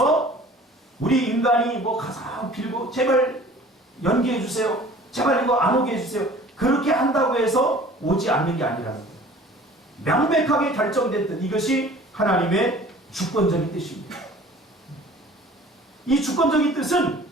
오셔서 우리 인간이 뭐 가장 빌고 제발 연기해 주세요. 제발 이거 안 오게 해주세요. 그렇게 한다고 해서 오지 않는 게 아니라는 거예요. 명백하게 결정된 이것이 하나님의 주권적인 뜻입니다. 이 주권적인 뜻은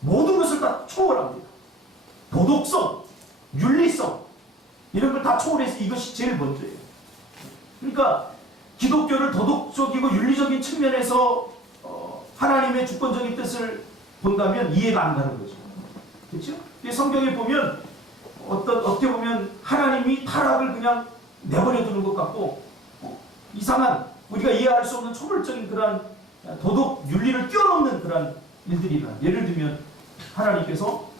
모든 것을 다 초월합니다. 도덕성, 윤리성 이런 걸 다 초월해서 이것이 제일 먼저예요. 그러니까 기독교를 도덕적이고 윤리적인 측면에서 하나님의 주권적인 뜻을 본다면 이해가 안 가는 거죠. 그렇죠? 성경에 보면 어떻게 보면 하나님이 타락을 그냥 내버려 두는 것 같고 이상한 우리가 이해할 수 없는 초월적인 그런 도덕 윤리를 뛰어넘는 그런 일들이나 예를 들면 하나님께서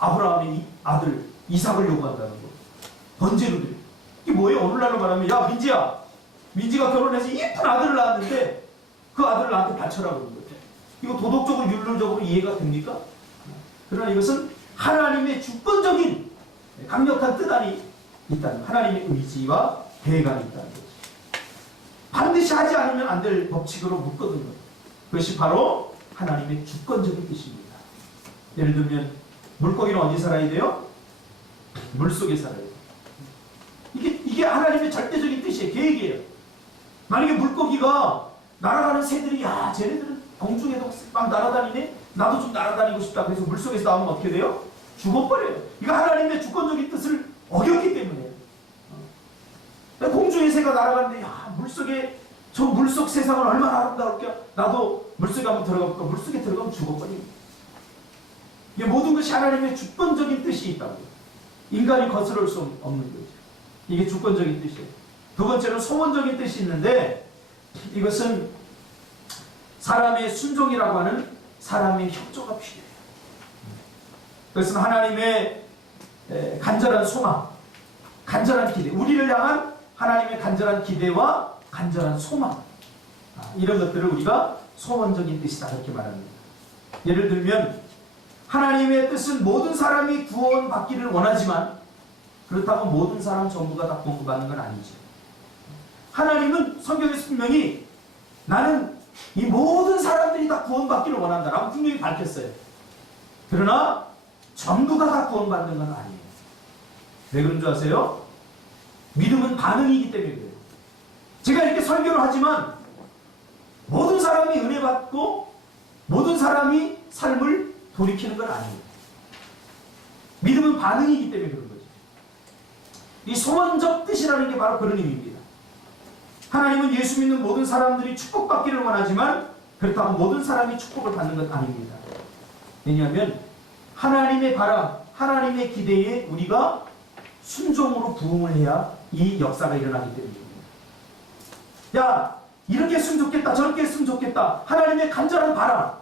아브라함의 아들 이삭을 요구한다는 거 번제로 드려. 이게 뭐예요? 오늘날로 말하면 야 민지가 결혼해서 예쁜 아들을 낳았는데 그 아들을 나한테 바쳐라 그러는 거죠. 이거 도덕적으로 윤리적으로 이해가 됩니까? 그러나 이것은 하나님의 주권적인 강력한 뜻 안에 있다는 하나님의 의지와 계획 안에 있다는 거죠. 반드시 하지 않으면 안 될 법칙으로 묶거든요. 그것이 바로 하나님의 주권적인 뜻입니다. 예를 들면 물고기는 어디 살아야 돼요? 물속에 살아야 돼요. 이게 하나님의 절대적인 뜻이에요. 계획이에요. 만약에 물고기가 날아가는 새들이 야 쟤네들은 공중에도 막 날아다니네? 나도 좀 날아다니고 싶다. 그래서 물속에서 나오면 어떻게 돼요? 죽어버려요. 이거 하나님의 주권적인 뜻을 어겼기 때문에 공중의 새가 날아가는데 야 물속에 저 물속 세상은 얼마나 아름다울까? 나도 물속에 한번 들어가볼까? 물속에 들어가면 죽어버립니다. 이게 모든 것이 하나님의 주권적인 뜻이 있다고. 인간이 거스를 수 없는 거죠. 이게 주권적인 뜻이에요. 두 번째는 소원적인 뜻이 있는데 이것은 사람의 순종이라고 하는 사람의 협조가 필요해요. 그것은 하나님의 간절한 소망, 간절한 기대, 우리를 향한 하나님의 간절한 기대와 간절한 소망, 이런 것들을 우리가 소원적인 뜻이다 그렇게 말합니다. 예를 들면 하나님의 뜻은 모든 사람이 구원받기를 원하지만 그렇다고 모든 사람 전부가 다 구원받는 건 아니죠. 하나님은 성경에서 분명히 나는 이 모든 사람들이 다 구원받기를 원한다 라고 분명히 밝혔어요. 그러나 전부가 다 구원받는 건 아니에요. 왜 그런 줄 아세요? 믿음은 반응이기 때문에 그래요. 제가 이렇게 설교를 하지만 모든 사람이 은혜 받고 모든 사람이 삶을 돌이키는 건 아니에요. 믿음은 반응이기 때문에 그런 거죠. 이 소원적 뜻이라는 게 바로 그런 의미입니다. 하나님은 예수 믿는 모든 사람들이 축복받기를 원하지만 그렇다고 모든 사람이 축복을 받는 건 아닙니다. 왜냐하면 하나님의 바람, 하나님의 기대에 우리가 순종으로 부응을 해야 이 역사가 일어나기 때문입니다. 야, 이렇게 했으면 좋겠다, 저렇게 했으면 좋겠다. 하나님의 간절한 바람,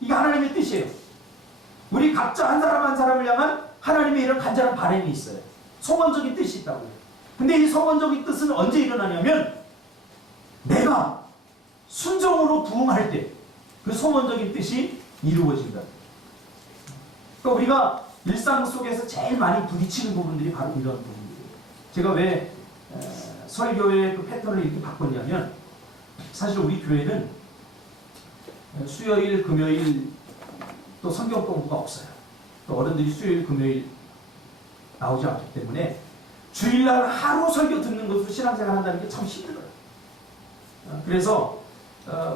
이게 하나님의 뜻이에요. 우리 각자 한 사람 한 사람을 향한 하나님의 이런 간절한 바람이 있어요. 소원적인 뜻이 있다고요. 근데 이 소원적인 뜻은 언제 일어나냐면 내가 순종으로 부응할 때 그 소원적인 뜻이 이루어진다. 그러니까 우리가 일상 속에서 제일 많이 부딪히는 부분들이 바로 이런 부분들이에요. 제가 왜 설교의 그 패턴을 이렇게 바꿨냐면 사실 우리 교회는 수요일, 금요일 또 성경 공부가 없어요. 또 어른들이 수요일, 금요일 나오지 않기 때문에 주일날 하루 설교 듣는 것으로 신앙생활 한다는 게 참 힘들어요. 그래서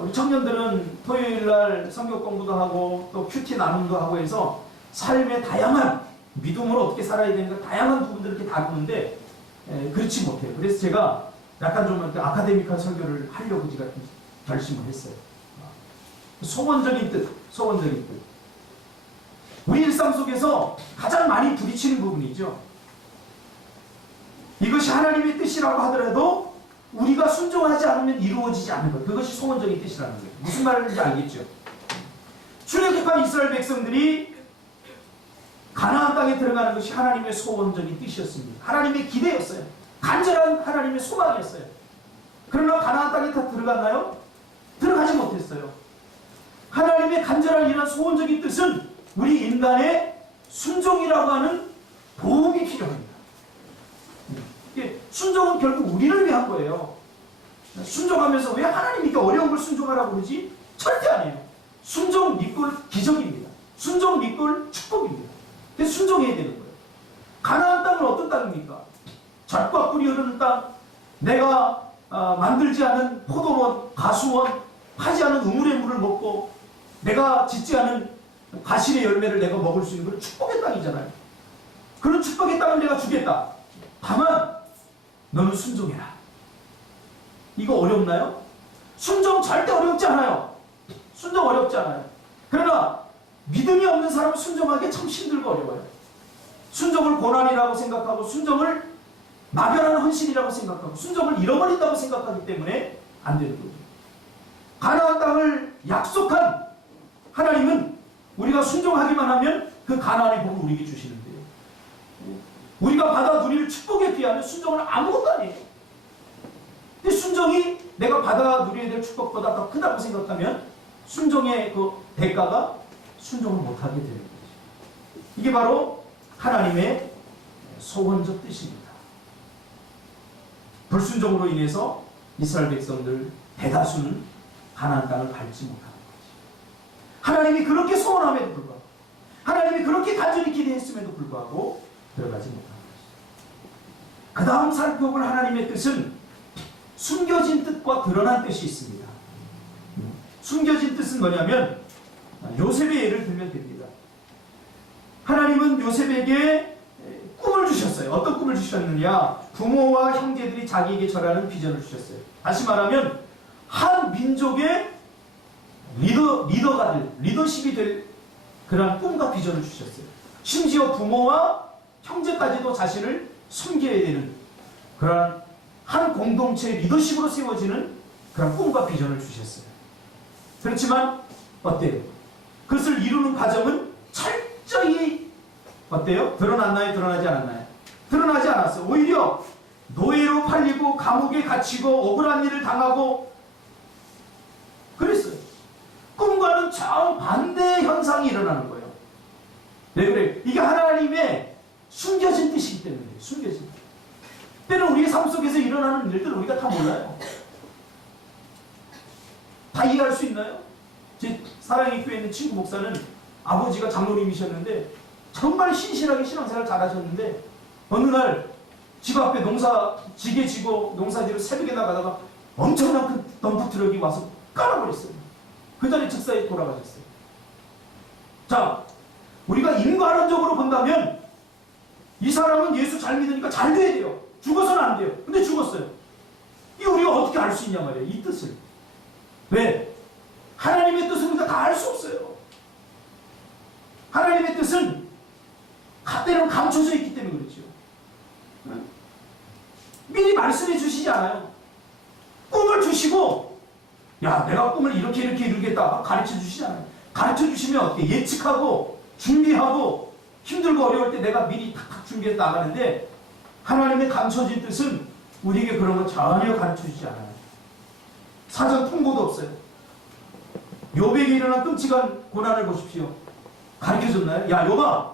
우리 청년들은 토요일날 성경 공부도 하고 또 큐티 나눔도 하고 해서 삶의 다양한 믿음으로 어떻게 살아야 되는가 다양한 부분들을 이렇게 다루는데 그렇지 못해요. 그래서 제가 약간 좀 아카데미컬 설교를 하려고 제가 결심을 했어요. 소원적인 뜻, 소원적인 뜻. 우리 일상 속에서 가장 많이 부딪히는 부분이죠. 이것이 하나님의 뜻이라고 하더라도 우리가 순종하지 않으면 이루어지지 않는 것. 그것이 소원적인 뜻이라는 거예요. 무슨 말인지 알겠죠? 출애굽한 이스라엘 백성들이 가나안 땅에 들어가는 것이 하나님의 소원적인 뜻이었습니다. 하나님의 기대였어요. 간절한 하나님의 소망이었어요. 그러나 가나안 땅에 다 들어갔나요? 들어가지 못했어요. 하나님의 간절한 이런 소원적인 뜻은 우리 인간의 순종이라고 하는 도움이 필요합니다. 순종은 결국 우리를 위한 거예요. 순종하면서 왜 하나님이 이렇게 어려운 걸 순종하라고 그러지? 절대 아니에요. 순종 믿골 기적입니다. 순종 믿골 축복입니다. 그래서 순종해야 되는 거예요. 가나안 땅은 어떤 땅입니까? 젖과 꿀이 흐르는 땅, 내가 만들지 않은 포도원, 가수원, 파지 않은 우물의 물을 먹고 내가 짓지 않은 과실의 열매를 내가 먹을 수 있는 그런 축복의 땅이잖아요. 그런 축복의 땅을 내가 주겠다. 다만 너는 순종해라. 이거 어렵나요? 순종 절대 어렵지 않아요. 순종 어렵지 않아요. 그러나 믿음이 없는 사람은 순종하기 참 힘들고 어려워요. 순종을 고난이라고 생각하고 순종을 막연한 헌신이라고 생각하고 순종을 잃어버린다고 생각하기 때문에 안 되는 거죠. 가나안 땅을 약속한 하나님은 우리가 순종하기만 하면 그 가나안의 복을 우리에게 주시는데요. 우리가 받아 누릴 축복에 비하면 순종은 아무것도 아니에요. 근데 순종이 내가 받아 누려야 될 축복보다 더 크다고 생각하면 순종의 그 대가가 순종을 못하게 되는 거죠. 이게 바로 하나님의 소원적 뜻입니다. 불순종으로 인해서 이스라엘 백성들 대다수는 가나안 땅을 밟지 못하는 거죠. 하나님이 그렇게 소원함에도 불구하고 하나님이 그렇게 간절히 기대했음에도 불구하고 들어가지 못한 것이죠. 그 다음 살펴볼 하나님의 뜻은 숨겨진 뜻과 드러난 뜻이 있습니다. 숨겨진 뜻은 뭐냐면 요셉의 예를 들면 됩니다. 하나님은 요셉에게 꿈을 주셨어요. 어떤 꿈을 주셨느냐? 부모와 형제들이 자기에게 절하는 비전을 주셨어요. 다시 말하면 한 민족의 리더가 될, 리더십이 될 그런 꿈과 비전을 주셨어요. 심지어 부모와 형제까지도 자신을 숨겨야 되는 그런 한 공동체의 리더십으로 세워지는 그런 꿈과 비전을 주셨어요. 그렇지만 어때요? 그것을 이루는 과정은 철저히 어때요? 드러났나요? 드러나지 않았나요? 드러나지 않았어요. 오히려 노예로 팔리고 감옥에 갇히고 억울한 일을 당하고 그랬어요. 꿈과는 정반대의 현상이 일어나는 거예요. 왜 그래요? 이게 하나님의 숨겨진 뜻이기 때문에 숨겨진 뜻. 때는 우리의 삶 속에서 일어나는 일들 우리가 다 몰라요. 다 이해할 수 있나요? 제 사랑의 교회에 있는 친구 목사는 아버지가 장로님이셨는데 정말 신실하게 신앙생활 잘하셨는데 어느 날 집 앞에 지게 지고 농사지로 새벽에 나가다가 엄청난 큰 덤프 트럭이 와서 깔아버렸어요. 그 자리 즉사에 돌아가셨어요. 자, 우리가 인과론적으로 본다면 이 사람은 예수 잘 믿으니까 잘 돼야 돼요. 죽어서는 안 돼요. 근데 죽었어요. 이 우리가 어떻게 알 수 있냐 말이에요. 이 뜻을. 왜? 하나님의 뜻은 우리가 다 알 수 없어요. 하나님의 뜻은 때로는 감춰져 있기 때문에 그렇죠. 미리 말씀해 주시지 않아요. 꿈을 주시고 야 내가 꿈을 이렇게 이루겠다 가르쳐 주시지 않아요. 가르쳐 주시면 어떻게 예측하고 준비하고 힘들고 어려울 때 내가 미리 탁탁 준비해서 나가는데 하나님의 감춰진 뜻은 우리에게 그런 거 전혀 가르쳐 주지 않아요. 사전 통보도 없어요. 욥에게 일어난 끔찍한 고난을 보십시오. 가르쳐 줬나요? 야 욥아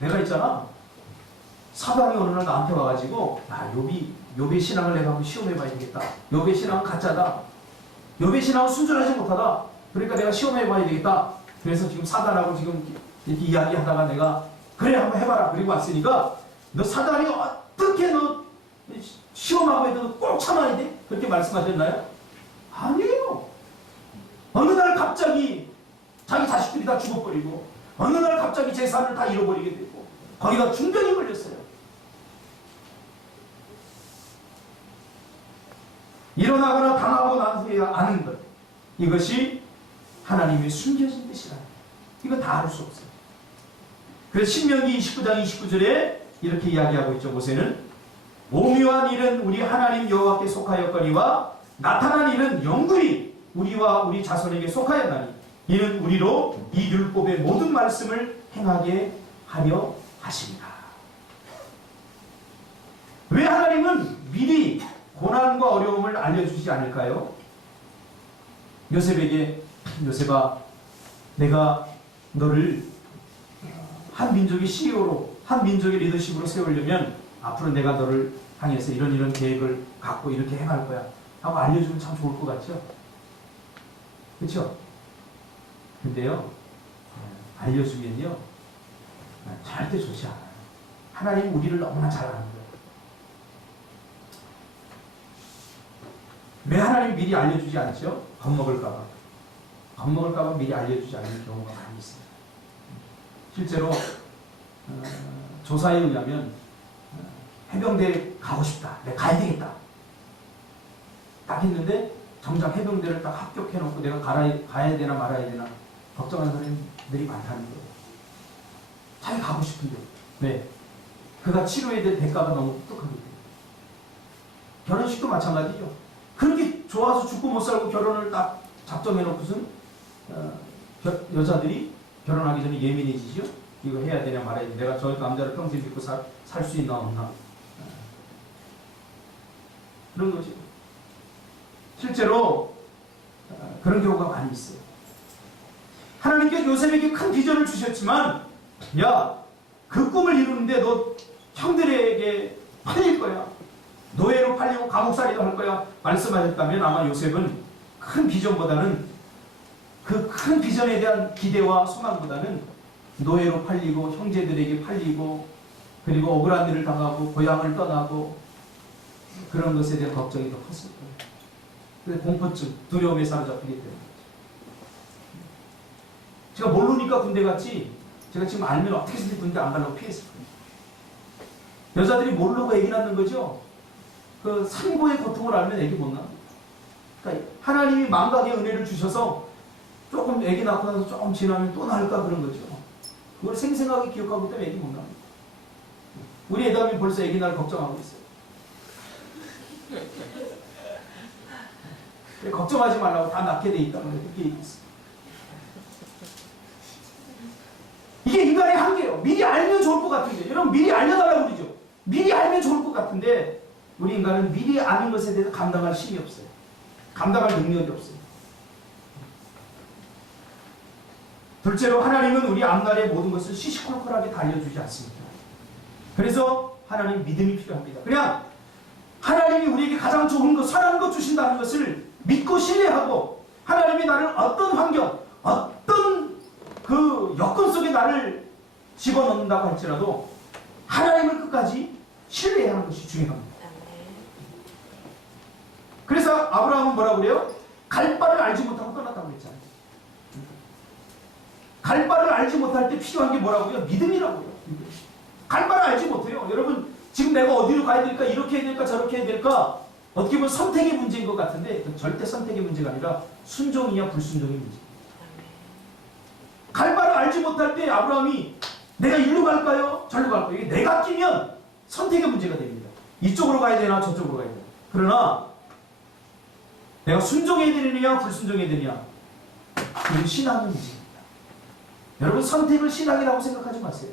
내가 있잖아. 사단이 어느 날 나한테 와가지고 야 욥의 신앙을 내가 한번 시험해봐야 되겠다. 욥의 신앙은 가짜다. 욥의 신앙은 순전하지 못하다. 그러니까 내가 시험해봐야 되겠다. 그래서 지금 사단하고 지금 이렇게 이야기하다가 내가 그래 한번 해봐라. 그리고 왔으니까 너 사단이 어떻게 너 시험하고 해도 꼭 참아야 돼? 그렇게 말씀하셨나요? 아니에요. 어느 날 갑자기 자기 자식들이 다 죽어버리고 어느 날 갑자기 재산을 다 잃어버리게 되고 거기다 중병이 걸렸어요. 일어나거나 당하고 난 후에 아는 것. 이것이 하나님의 숨겨진 뜻이라. 이거 다 알 수 없어요. 그래서 신명기 29장 29절에 이렇게 이야기하고 있죠. 모세는 오묘한 일은 우리 하나님 여호와께 속하였거니와 나타난 일은 영구히 우리와 우리 자손에게 속하였나니 이는 우리로 이 율법의 모든 말씀을 행하게 하려 하십니다. 왜 하나님은 미리 고난과 어려움을 알려주지 않을까요? 요셉에게 요셉아 내가 너를 한 민족의 CEO로 한 민족의 리더십으로 세우려면 앞으로 내가 너를 향해서 이런 계획을 갖고 이렇게 행할 거야 하고 알려주면 참 좋을 것 같죠? 그렇죠? 근데요, 알려주면요, 절대 좋지 않아요. 하나님 우리를 너무나 잘 아는 거예요. 왜 하나님 미리 알려주지 않죠? 겁먹을까봐. 겁먹을까봐 미리 알려주지 않는 경우가 많이 있어요. 실제로 조사에 의하면 해병대에 가고 싶다. 내가 가야 되겠다. 딱 했는데 정작 해병대를 딱 합격해놓고 내가 가야 되나 말아야 되나 걱정하는 사람들이 많다는 거예요. 자기 가고 싶은데. 왜? 그가 치료해야 될 대가가 너무 뚝뚝하기 때문에. 결혼식도 마찬가지죠. 그렇게 좋아서 죽고 못 살고 결혼을 딱 작정해놓고선 여자들이 결혼하기 전에 예민해지죠. 이거 해야 되냐 말아야 되냐. 내가 저 남자를 평생 믿고 살 수 있나 없나. 그런 거죠. 실제로 그런 경우가 많이 있어요. 하나님께 요셉에게 큰 비전을 주셨지만 야, 그 꿈을 이루는데 너 형들에게 팔릴 거야. 노예로 팔리고 감옥살이도 할 거야. 말씀하셨다면 아마 요셉은 큰 비전보다는 그 큰 비전에 대한 기대와 소망보다는 노예로 팔리고 형제들에게 팔리고 그리고 억울한 일을 당하고 고향을 떠나고 그런 것에 대한 걱정이 더 컸을 거예요. 근데 공포증, 두려움에 사로잡히기 때문에. 제가 모르니까 군대 갔지 제가 지금 알면 어떻게 해서든 군대 안 가려고 피했을 거예요. 여자들이 모르고 애기 낳는 거죠. 그 산고의 고통을 알면 애기 못 낳는 거예요. 그러니까 하나님이 망각의 은혜를 주셔서 조금 애기 낳고 나서 조금 지나면 또 낳을까 그런 거죠. 그걸 생생하게 기억하고 때문에 애기 못 낳는 거예요. 우리 애담이 벌써 애기 낳을 걱정하고 있어요. 걱정하지 말라고 다 낳게 돼 있다고 그렇게 얘기했어요. 이게 인간의 한계예요. 미리 알면 좋을 것 같은데 여러분 미리 알려달라고 그러죠. 미리 알면 좋을 것 같은데 우리 인간은 미리 아는 것에 대해서 감당할 힘이 없어요. 감당할 능력이 없어요. 둘째로 하나님은 우리 앞날의 모든 것을 시시콜콜하게 다 알려주지 않습니다. 그래서 하나님 믿음이 필요합니다. 그냥 하나님이 우리에게 가장 좋은 것, 선한 것 주신다는 것을 믿고 신뢰하고 하나님이 나를 어떤 환경, 어떤 그 여건 속에 나를 집어넣는다고 할지라도 하나님을 끝까지 신뢰해야 하는 것이 중요합니다. 그래서 아브라함은 뭐라고 그래요? 갈 바를 알지 못하고 떠났다고 했잖아요. 갈 바를 알지 못할 때 필요한 게 뭐라고요? 믿음이라고요. 갈 바를 알지 못해요. 여러분 지금 내가 어디로 가야 될까? 이렇게 해야 될까? 저렇게 해야 될까? 어떻게 보면 선택의 문제인 것 같은데 절대 선택의 문제가 아니라 순종이냐 불순종의 문제입니다. 갈 바를 알지 못할 때 아브라함이 내가 이리로 갈까요? 저리로 갈까요? 이게 내가 끼면 선택의 문제가 됩니다. 이쪽으로 가야 되나 저쪽으로 가야 되나. 그러나 내가 순종해야 되느냐 불순종해야 되느냐 그건 신앙의 문제입니다. 여러분 선택을 신앙이라고 생각하지 마세요.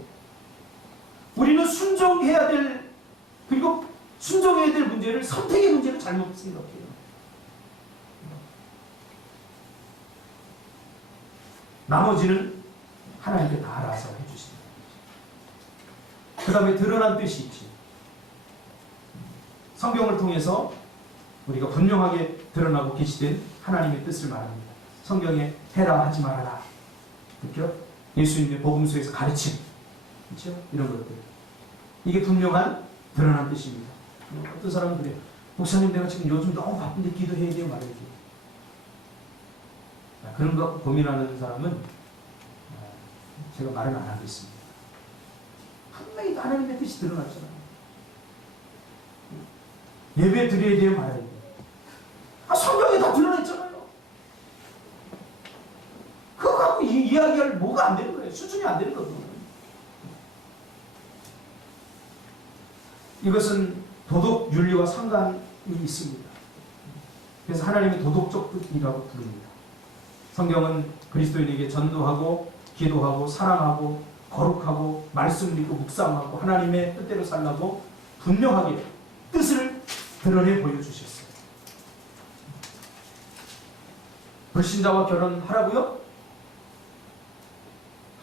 우리는 순종해야 될 그리고 순종해야 될 문제를 선택의 문제를 잘못 생각해요. 나머지는 하나님께 다 알아서 해주신다. 그 다음에 드러난 뜻이 있지. 성경을 통해서 우리가 분명하게 드러나고 계시된 하나님의 뜻을 말합니다. 성경에 해라 하지 말아라. 그렇죠? 예수님의 복음서에서 가르침. 그렇죠? 이런 것들. 이게 분명한 드러난 뜻입니다. 어떤 사람은 그래요. 목사님 내가 지금 요즘 너무 바쁜데 기도해야 돼요 말해야 돼요. 그런 거 고민하는 사람은 제가 말은 안 하겠습니다. 분명히 하나님의 뜻이 드러났잖아요. 예배 드려야 돼요 말아야 돼요. 성경에 다 드러냈잖아요. 그거 갖고 이야기할 뭐가 안 되는 거예요. 수준이 안 되는 거거든요. 이것은 도덕 윤리와 상관이 있습니다. 그래서 하나님의 도덕적 뜻이라고 부릅니다. 성경은 그리스도인에게 전도하고 기도하고 사랑하고 거룩하고 말씀 믿고 묵상하고 하나님의 뜻대로 살라고 분명하게 뜻을 드러내 보여주셨어요. 불신자와 결혼하라고요?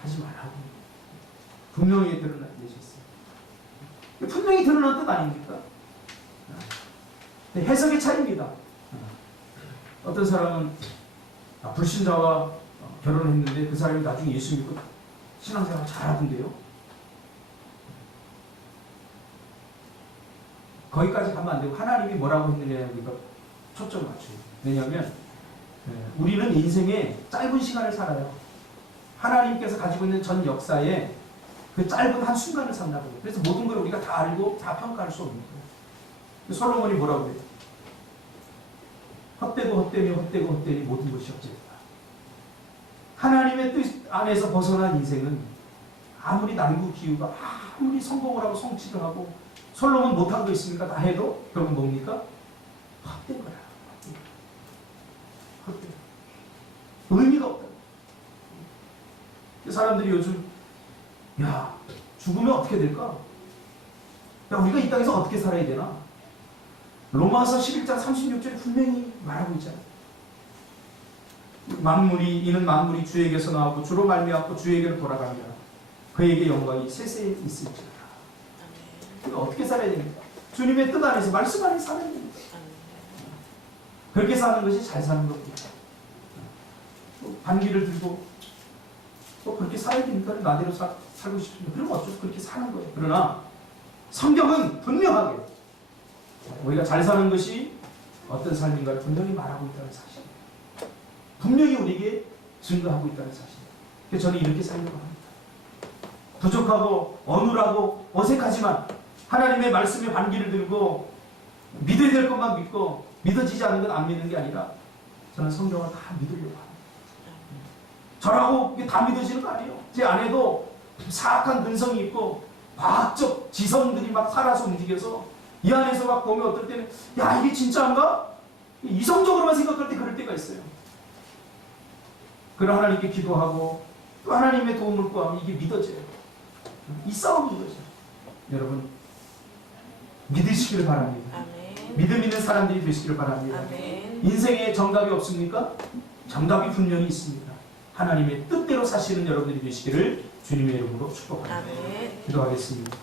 하지 말라고 분명히 드러내셨어요. 분명히 드러난 뜻 아닙니까? 해석의 차이입니다. 어떤 사람은 불신자와 결혼했는데 그 사람이 나중에 예수 믿고 신앙생활 잘하던데요. 거기까지 가면 안 되고 하나님이 뭐라고 했느냐 우리가 초점을 맞춰요. 왜냐하면 우리는 인생에 짧은 시간을 살아요. 하나님께서 가지고 있는 전 역사에 그 짧은 한 순간을 산다고요. 그래서 모든 걸 우리가 다 알고 다 평가할 수 없는 거예요. 솔로몬이 뭐라고 그래요? 헛되고 헛되며 헛되고 헛되니 모든 것이 없지다. 하나님의 뜻 안에서 벗어난 인생은 아무리 난구 기후가 아무리 성공을 하고 성취를 하고 솔로몬 못한 거 있습니까? 다 해도 결국 뭡니까? 헛된 거야. 헛된 거야. 의미가 없다. 사람들이 요즘 야 죽으면 어떻게 될까? 야 우리가 이 땅에서 어떻게 살아야 되나? 로마서 11장 36절에 분명히 말하고 있잖아요. 이는 만물이 주에게서 나오고 주로 말미암고 주에게로 돌아가니라. 그에게 영광이 세세에 있을지라. 우리가 어떻게 살아야 됩니까? 주님의 뜻 안에서 말씀 안에 살아야 됩니다. 그렇게 사는 것이 잘 사는 겁니다. 반기를 들고 또 그렇게 살아야 됩니까? 나대로 살고 싶습니다. 그러면 어쩌고 그렇게 사는 거예요. 그러나 성경은 분명하게 우리가 잘 사는 것이 어떤 삶인가를 분명히 말하고 있다는 사실입니다. 분명히 우리에게 증거하고 있다는 사실입니다. 그래서 저는 이렇게 살려고 합니다. 부족하고 어눌하고 어색하지만 하나님의 말씀에 반기를 들고 믿어야 될 것만 믿고 믿어지지 않는 건 안 믿는 게 아니라 저는 성경을 다 믿으려고 합니다. 저라고 다 믿어지는 거 아니에요. 제 안에도 사악한 근성이 있고 과학적 지성들이 막 살아서 움직여서 이 안에서 막 보면 어떨 때는 야 이게 진짜인가? 이성적으로만 생각할 때 그럴 때가 있어요. 그러나 하나님께 기도하고 또 하나님의 도움을 구하면 이게 믿어져요. 이 싸움이 이거죠. 여러분 믿으시기를 바랍니다. 아멘. 믿음 있는 사람들이 되시기를 바랍니다. 아멘. 인생에 정답이 없습니까? 정답이 분명히 있습니다. 하나님의 뜻대로 사시는 여러분들이 되시기를 주님의 이름으로 축복합니다. 아멘. 기도하겠습니다.